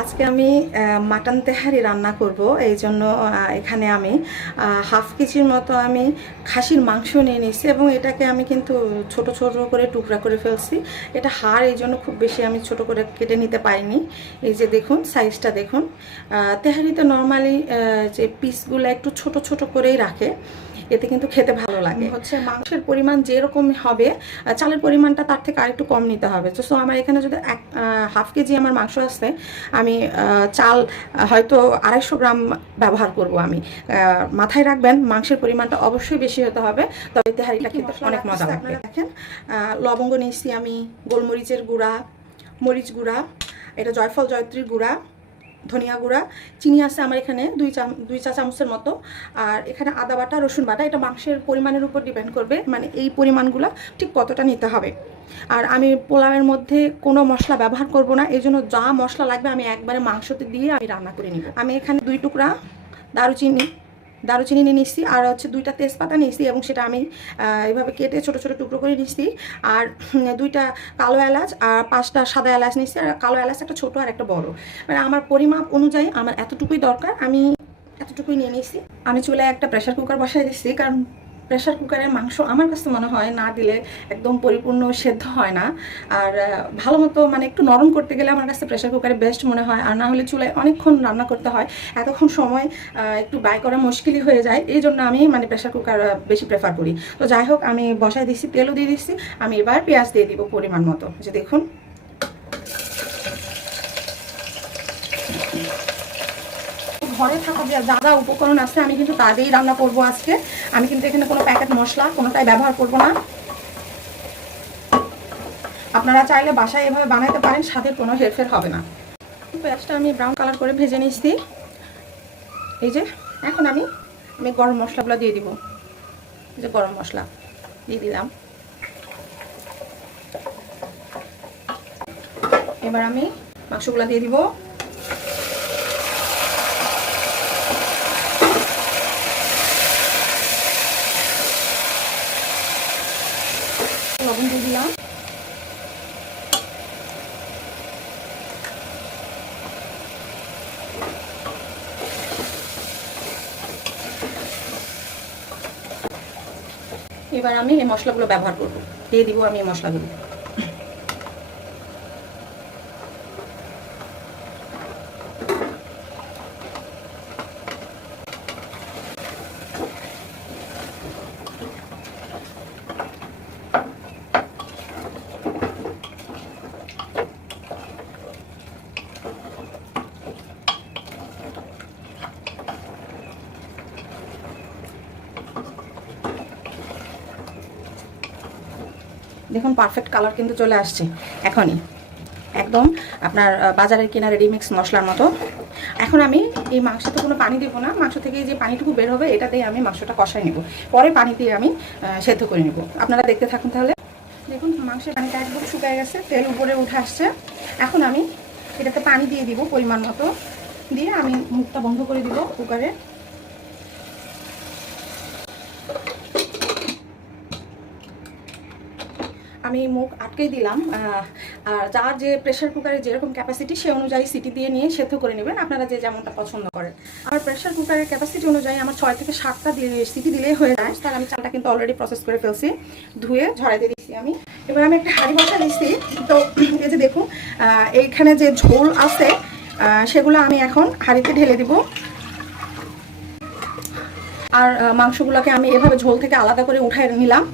আজকে আমি মাটন তেহারি রান্না করব। এই জন্য এখানে আমি হাফ কেজির মতো আমি খাসির মাংস নিয়ে নিয়েছি এবং এটাকে আমি কিন্তু ছোট ছোট করে টুকরা করে ফেলছি। এটা হাড়, এই জন্য খুব বেশি আমি ছোট করে কেটে নিতে পারিনি। এই যে দেখুন সাইজটা দেখুন। তেহারিতে নর্মালি যে পিসগুলো একটু ছোট ছোট করেই রাখে, এতে কিন্তু খেতে ভালো লাগে। হচ্ছে মাংসের পরিমাণ যেরকম হবে, চালের পরিমাণটা তার থেকে আরেকটু কম নিতে হবে। তো আমার এখানে যদি হাফ কেজি আমার মাংস আসছে, আমি চাল হয়তো 250 গ্রাম ব্যবহার করব। আমি মাথায় রাখবেন মাংসের পরিমাণটা অবশ্যই বেশি হতে হবে, তবে তেহারিটা খেতে অনেক মজা লাগবে। দেখেন লবঙ্গ নিয়েছি আমি, গোলমরিচের গুঁড়া, মরিচ গুঁড়া, এটা জয়ফল জয়ত্রীর গুঁড়া, ধনিয়া গুঁড়া, চিনি আছে আমার এখানে দুই চা চামচের মতো, আর এখানে আদা বাটা, রসুন বাটা। এটা মাংসের পরিমাণের উপর ডিপেন্ড করবে, মানে এই পরিমাণগুলো ঠিক কতটা নিতে হবে। আর আমি পোলাওয়ের মধ্যে কোনো মশলা ব্যবহার করব না, এই জন্য যা মশলা লাগবে আমি একবারে মাংসতে দিয়ে আমি রান্না করে নিব। আমি এখানে 2 টুকরা দারুচিনি নিয়ে নিচ্ছি, আর হচ্ছে 2টা তেজপাতা নিয়েছি এবং সেটা আমি এইভাবে কেটে ছোট ছোট টুকরো করে নিচ্ছি। আর 2টা কালো এলাচ আর 5টা সাদা এলাচ নিচ্ছি। আর কালো এলাচ একটা ছোটো আর একটা বড়, মানে আমার পরিমাপ অনুযায়ী আমার এতটুকুই দরকার, আমি এতটুকুই নিয়ে নিয়েছি। আমি চুলায় একটা প্রেশার কুকার বসাই দিচ্ছি, কারণ প্রেশার কুকারের মাংস আমার কাছে মনে হয় না দিলে একদম পরিপূর্ণ সেদ্ধ হয় না। আর ভালো মতো মানে একটু নরম করতে গেলে আমার কাছে প্রেশার কুকারে বেস্ট মনে হয়। আর না হলে চুলায় অনেকক্ষণ রান্না করতে হয়, এতক্ষণ সময় একটু ব্যয় করা মুশকিলই হয়ে যায়। এই জন্য আমি মানে প্রেশার কুকার বেশি প্রেফার করি। তো যাই হোক, আমি বসাই দিচ্ছি, তেলও দিয়ে দিচ্ছি। আমি এবার পেঁয়াজ দিয়ে দিব পরিমাণ মতো। যে দেখুন ঘরে থাকা যে যা যা উপকরণ আছে আমি কিন্তু তা দিয়েই রান্না করবো আজকে। আমি কিন্তু এখানে কোনো প্যাকেট মশলা কোনোটাই ব্যবহার করব না। আপনারা চাইলে বাসায় এভাবে বানাইতে পারেন, স্বাদের কোনো হেরফের হবে না। পেঁয়াজটা আমি ব্রাউন কালার করে ভেজে নিচ্ছি। এই যে এখন আমি গরম মশলাগুলো দিয়ে দিব। এই যে গরম মশলা দিয়ে দিলাম। এবার আমি মাংসগুলো দিয়ে দিব। লবণ দিয়ে দিলাম। এবার আমি এই মশলাগুলো ব্যবহার করব, দিয়ে দিব আমি এই মশলাগুলো। দেখুন পারফেক্ট কালার কিন্তু চলে আসছে এখনই, একদম আপনার বাজারের কেনা রেডিমিক্স মশলার মতো। এখন আমি এই মাংসতে কোনো পানি দেবো না, মাংস থেকে যে পানিটুকু বের হবে এটাতেই আমি মাংসটা কষাই নেব, পরে পানি দিয়ে আমি সেদ্ধ করে নেব। আপনারা দেখতে থাকুন তাহলে। দেখুন মাংসের পানিটা একদম শুকায় গেছে, তেল উপরে উঠে আসছে। এখন আমি এটাতে পানি দিয়ে দিব পরিমাণ মতো, দিয়ে আমি মুখটা বন্ধ করে দিব কুকারে। আমি মুখ আটকেই দিলাম। আর যার যে প্রেশার কুকারের যেরকম ক্যাপাসিটি সে অনুযায়ী সিটি দিয়ে নিয়ে সেদ্ধ করে নেবেন, আপনারা যে যেমনটা পছন্দ করেন। আর প্রেশার কুকারের ক্যাপাসিটি অনুযায়ী আমার 6 থেকে 7টা সিটি দিলেই হয়ে যায়। তার আমি চালটা কিন্তু অলরেডি প্রসেস করে ফেলছি, ধুয়ে ঝরাইতে দিচ্ছি আমি। এবার আমি একটা হাঁড়ি বসা দিচ্ছি। তো এই যে দেখুন এইখানে যে ঝোল আছে সেগুলো আমি এখন হাঁড়িতে ঢেলে দিব। আর মাংসগুলোকে আমি এভাবে ঝোল থেকে আলাদা করে উঠাই নিলাম।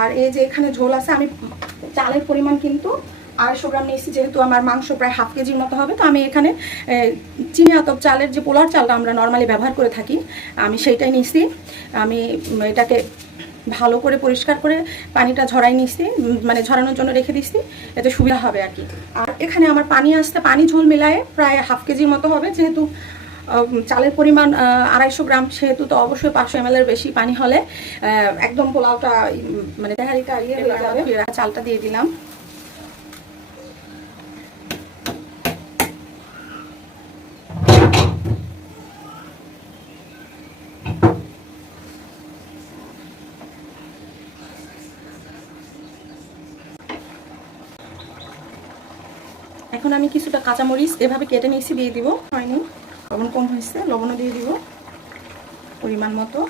আর এই যে এখানে ঝোল আছে, আমি চালের পরিমাণ কিন্তু 250 গ্রাম নিয়েছি, যেহেতু আমার মাংস প্রায় হাফ কেজির মতো হবে। তো আমি এখানে চিনি আতপ চালের যে পোলার চালটা আমরা নর্মালি ব্যবহার করে থাকি, আমি সেইটাই নিয়েছি। আমি এটাকে ভালো করে পরিষ্কার করে পানিটা ঝরাই নিচ্ছি, মানে ঝরানোর জন্য রেখে দিচ্ছি, এতে সুবিধা হবে আর কি। আর এখানে আমার পানি আসতে পানি ঝোল মেলায় প্রায় হাফ কেজির মতো হবে, যেহেতু চালের পরিমাণ 250 গ্রাম, সেহেতু তো অবশ্যই 500 ml এর বেশি পানি হলে একদম পোলাওটা মানে তেহারিটা ইয়ে হয়ে যাবে। চালটা দিয়ে দিলাম। এখন আমি কিছুটা কাঁচামরিচ এভাবে কেটে নিয়েছি, দিয়ে দিব। হয়নি, লবণ কম হয়েছে, লবণও দিয়ে দিব পরিমাণ মতো।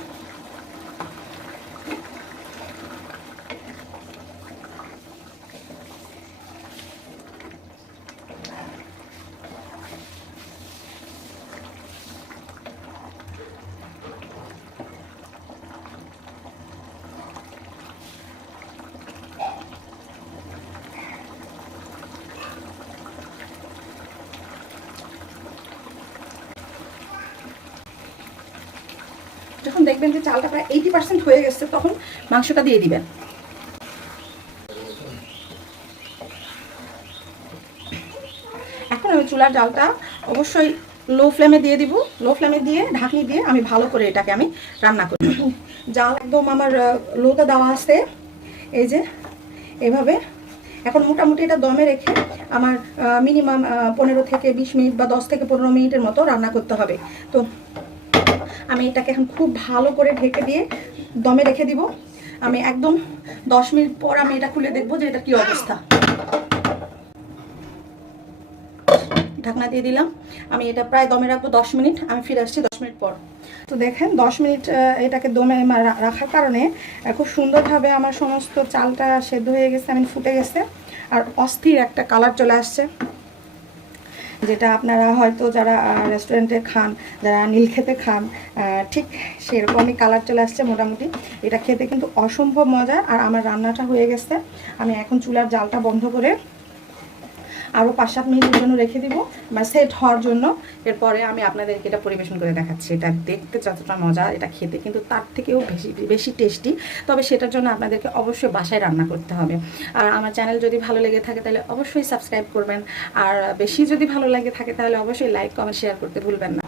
যখন দেখবেন যে চালটা প্রায় 80% হয়ে গেছে, তখন মাংসটা দিয়ে দিবেন। এখন আমি চুলার জালটা অবশ্যই লো ফ্লেমে দিয়ে দিব। লো ফ্লেমে দিয়ে ঢাকনি দিয়ে আমি ভালো করে এটাকে আমি রান্না করি। জাল একদম আমার লোতে দেওয়া আছে, এই যে এভাবে। এখন মোটামুটি এটা দমে রেখে আমার মিনিমাম 15 থেকে 20 মিনিট বা 10 থেকে 15 মিনিটের মতো রান্না করতে হবে। তো আমি এটাকে এখন খুব ভালো করে ঢেকে দিয়ে দমে রেখে দিব। আমি একদম 10 মিনিট পর আমি এটা খুলে দেখবো যে এটা কি অবস্থা। ঢাকনা দিয়ে দিলাম, আমি এটা প্রায় দমে রাখবো 10 মিনিট। আমি ফিরে আসছি 10 মিনিট পর। তো দেখেন 10 মিনিট এটাকে দমে রাখার কারণে খুব সুন্দরভাবে আমার সমস্ত চালটা সেদ্ধ হয়ে গেছে, আমি ফুটে গেছে, আর অস্থির একটা কালার চলে আসছে, যেটা আপনারা হয়তো যারা রেস্টুরেন্টে খান, যারা নীল খেতে খান, ঠিক সেরকমই কালার চলে আসছে মোটামুটি। এটা খেতে কিন্তু অসম্ভব মজা। আর আমার রান্নাটা হয়ে গেছে, আমি এখন চুলার জালটা বন্ধ করে আরও 5-7 মিনিটের জন্য রেখে দিব, বা সেট হওয়ার জন্য। এরপরে আমি আপনাদেরকে এটা পরিবেশন করে দেখাচ্ছি। এটা দেখতে যতটা মজা, এটা খেতে কিন্তু তার থেকেও বেশি টেস্টি। তবে সেটার জন্য আপনাদেরকে অবশ্যই বাসায় রান্না করতে হবে। আর আমার চ্যানেল যদি ভালো লেগে থাকে তাহলে অবশ্যই সাবস্ক্রাইব করবেন। আর বেশি যদি ভালো লাগে থাকে তাহলে অবশ্যই লাইক, কমেন্ট, শেয়ার করতে ভুলবেন না।